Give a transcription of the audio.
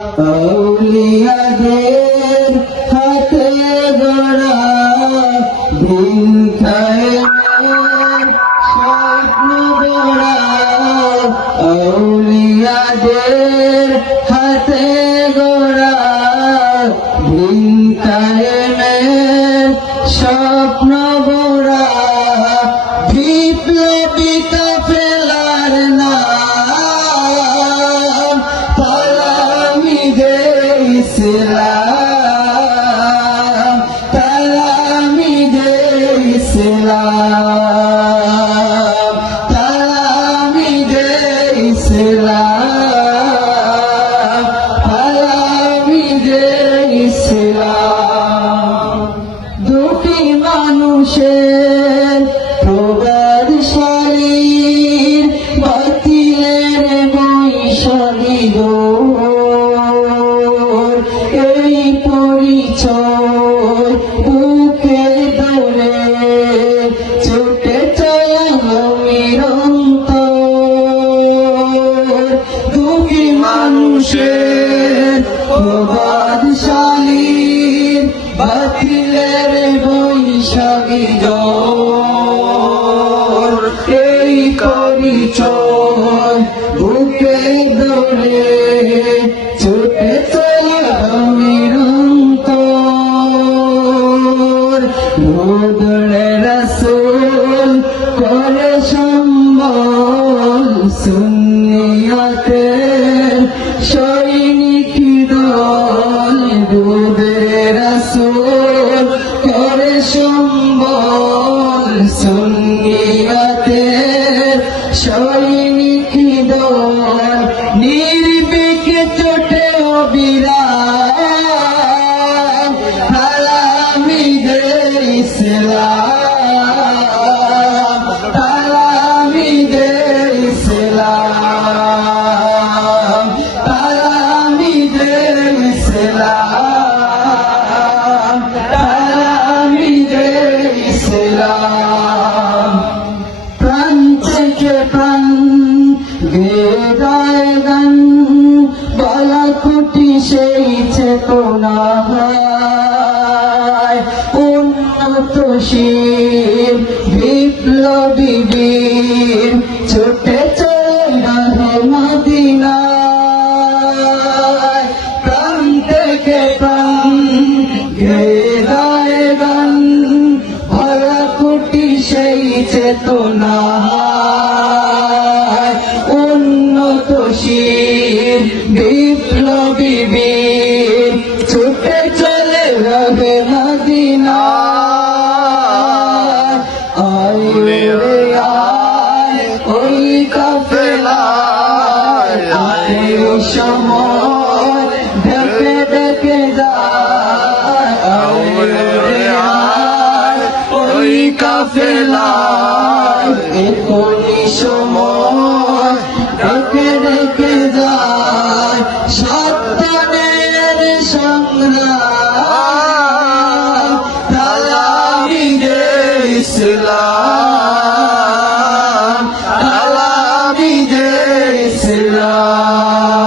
আউলিয়াদের হাতে গড়া ভিক্ষায় স্বপ্ন গড়া আউলিয়াদের হাতে গড়া ভিক্ষায় স্বপ্ন গড়া বিপ্লবী কাফেলার নাম ইসলাম তালামিদে ইসলাম তালামিদে ইসলাম তালামিদে ইসলাম দুটি মানুষের প্রবাদশালীর বাতিলের বৈশালী এই পরিচয় বুকে ধরে ছুটে চলামির অন্তর দুঃখী মানুষের প্রবাদশালীর বাতিলের বৈশাখী জ্বর এই পরিচয় বুকে ধরে ছুটে বদলে রাসূল করে সম্বল সুন্নিয়তের সৈনিক দল বদলে রাসূল করে সম্বল সুন্নিয়তের সৈনিক দল নির্ভীকে চোটে অবিরাম তালামিদে ইসলাম তালামিদে ইসলাম তালামিদে ইসলাম তালামিদে ইসলাম প্রাণ থেকে প্রাণ গেয়ে গান বলা খুঁটি সেই চেতনা উন্নতশীল বিপ্লবী বীর ছুটে চলে রাহে মদিনায় প্রাণ থেকে প্রাণ গেয়ে গান ভরা কুটি সেই চেতনা উন্নতশীল বিপ্লবী বীর ছুটে চলে রাহে মদিনায় আয় রে আয় ওই কাফেলায় আয় সময় ডেকে ডেকে যায় আয় রে আয় ওই কাফেলায় এখনি সময় ডেকে ডেকে যায় সত্যানের সংগ্রাম তালামিদে ইসলাম তালামিদে ইসলাম